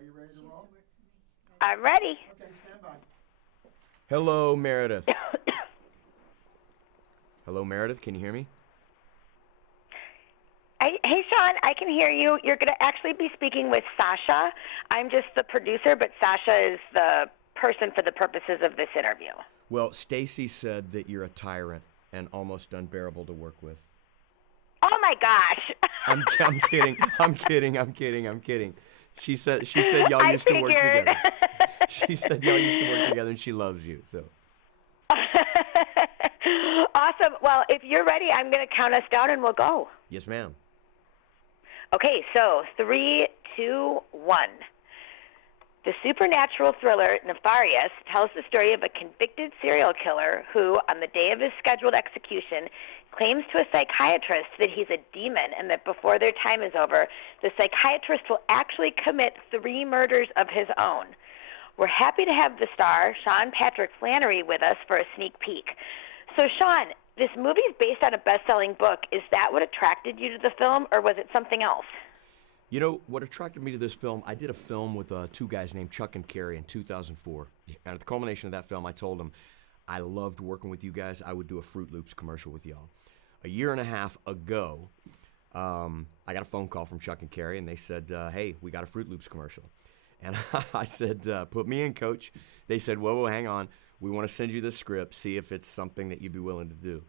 Are you ready to roll? I'm ready. Okay, stand by. Hello, Meredith. Hello, Meredith. Can you hear me? Hey, Sean, I can hear you. You're going to actually be speaking with Sasha. I'm just the producer, but Sasha is the person for the purposes of this interview. Well, Stacy said that you're a tyrant and almost unbearable to work with. Oh my gosh! I'm kidding. I'm kidding. She said y'all used to work together. She said y'all used to work together, and she loves you. So. Awesome. Well, if you're ready, I'm going to count us down, and we'll go. Yes, ma'am. Okay, so 3, 2, 1. The supernatural thriller Nefarious tells the story of a convicted serial killer who, on the day of his scheduled execution, claims to a psychiatrist that he's a demon and that before their time is over, the psychiatrist will actually commit 3 murders of his own. We're happy to have the star, Sean Patrick Flannery, with us for a sneak peek. So, Sean, this movie is based on a best-selling book. Is that what attracted you to the film, or was it something else? You know, what attracted me to this film, I did a film with 2 guys named Chuck and Carrie in 2004. And at the culmination of that film, I told them, I loved working with you guys. I would do a Fruit Loops commercial with y'all. A year and a half ago, I got a phone call from Chuck and Carrie, and they said, hey, we got a Fruit Loops commercial. And I said, put me in, coach. They said, whoa, hang on. We want to send you the script, see if it's something that you'd be willing to do.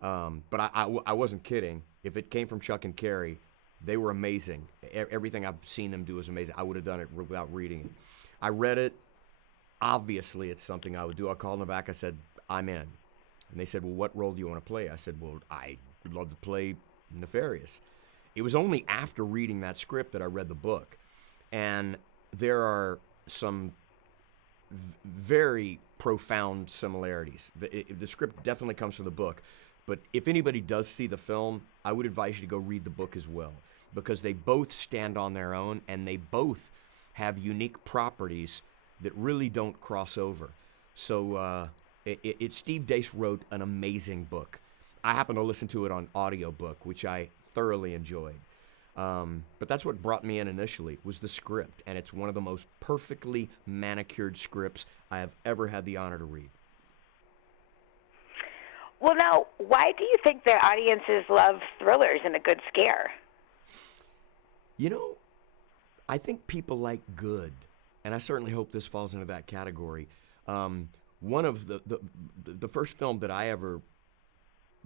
But I wasn't kidding. If it came from Chuck and Carrie, they were amazing. Everything I've seen them do is amazing. I would have done it without reading it. I read it. Obviously, it's something I would do. I called them back. I said, I'm in. And they said, well, what role do you want to play? I said, well, I would love to play Nefarious. It was only after reading that script that I read the book. And there are some very profound similarities. The script definitely comes from the book. But if anybody does see the film, I would advise you to go read the book as well, because they both stand on their own and they both have unique properties that really don't cross over. So Steve Dace wrote an amazing book. I happen to listen to it on audiobook, which I thoroughly enjoyed. But that's what brought me in initially, was the script, and it's one of the most perfectly manicured scripts I have ever had the honor to read. Well, now, why do you think their audiences love thrillers and a good scare? You know, I think people like good, and I certainly hope this falls into that category. One of the first film that I ever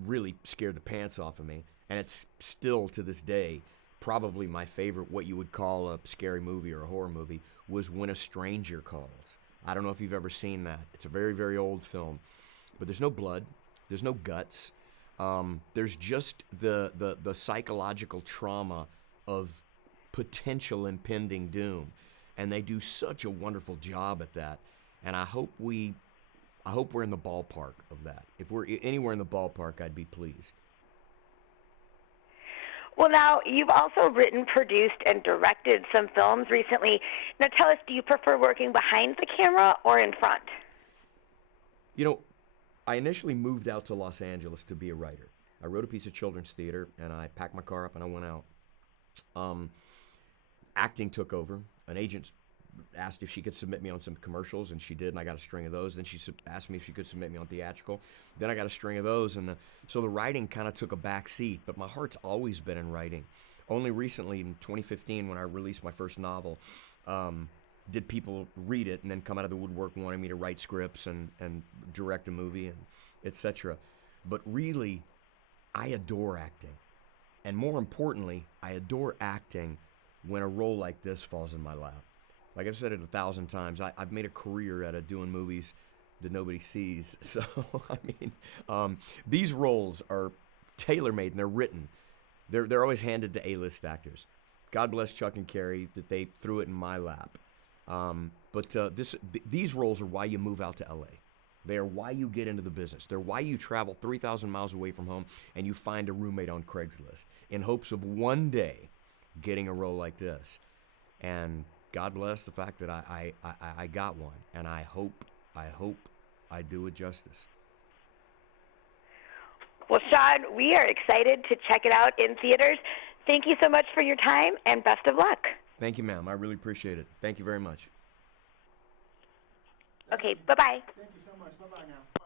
really scared the pants off of me, and it's still to this day probably my favorite, what you would call a scary movie or a horror movie, was When a Stranger Calls. I don't know if you've ever seen that. It's a very, very old film, but there's no blood. There's no guts. There's just the psychological trauma of potential impending doom, and they do such a wonderful job at that. And I hope we're in the ballpark of that. If we're anywhere in the ballpark, I'd be pleased. Well, now, you've also written, produced, and directed some films recently. Now, tell us, do you prefer working behind the camera or in front? You know, I initially moved out to Los Angeles to be a writer. I wrote a piece of children's theater, and I packed my car up and I went out. Acting took over. An agent asked if she could submit me on some commercials, and she did, and I got a string of those. Then she asked me if she could submit me on theatrical. Then I got a string of those, and so the writing kind of took a back seat, but my heart's always been in writing. Only recently, in 2015, when I released my first novel, did people read it and then come out of the woodwork wanting me to write scripts and direct a movie and etc. But really, I adore acting. And more importantly, I adore acting when a role like this falls in my lap. Like I've said it 1,000 times, I've made a career out of doing movies that nobody sees. So, I mean, these roles are tailor-made and they're written. They're always handed to A-list actors. God bless Chuck and Carrie that they threw it in my lap. But these roles are why you move out to LA. They are why you get into the business. They're why you travel 3,000 miles away from home and you find a roommate on Craigslist in hopes of one day getting a role like this. And God bless the fact that I got one, and I hope I do it justice. Well, Sean, we are excited to check it out in theaters. Thank you so much for your time, and best of luck. Thank you, ma'am. I really appreciate it. Thank you very much. Okay, bye-bye. Thank you so much. Bye-bye now.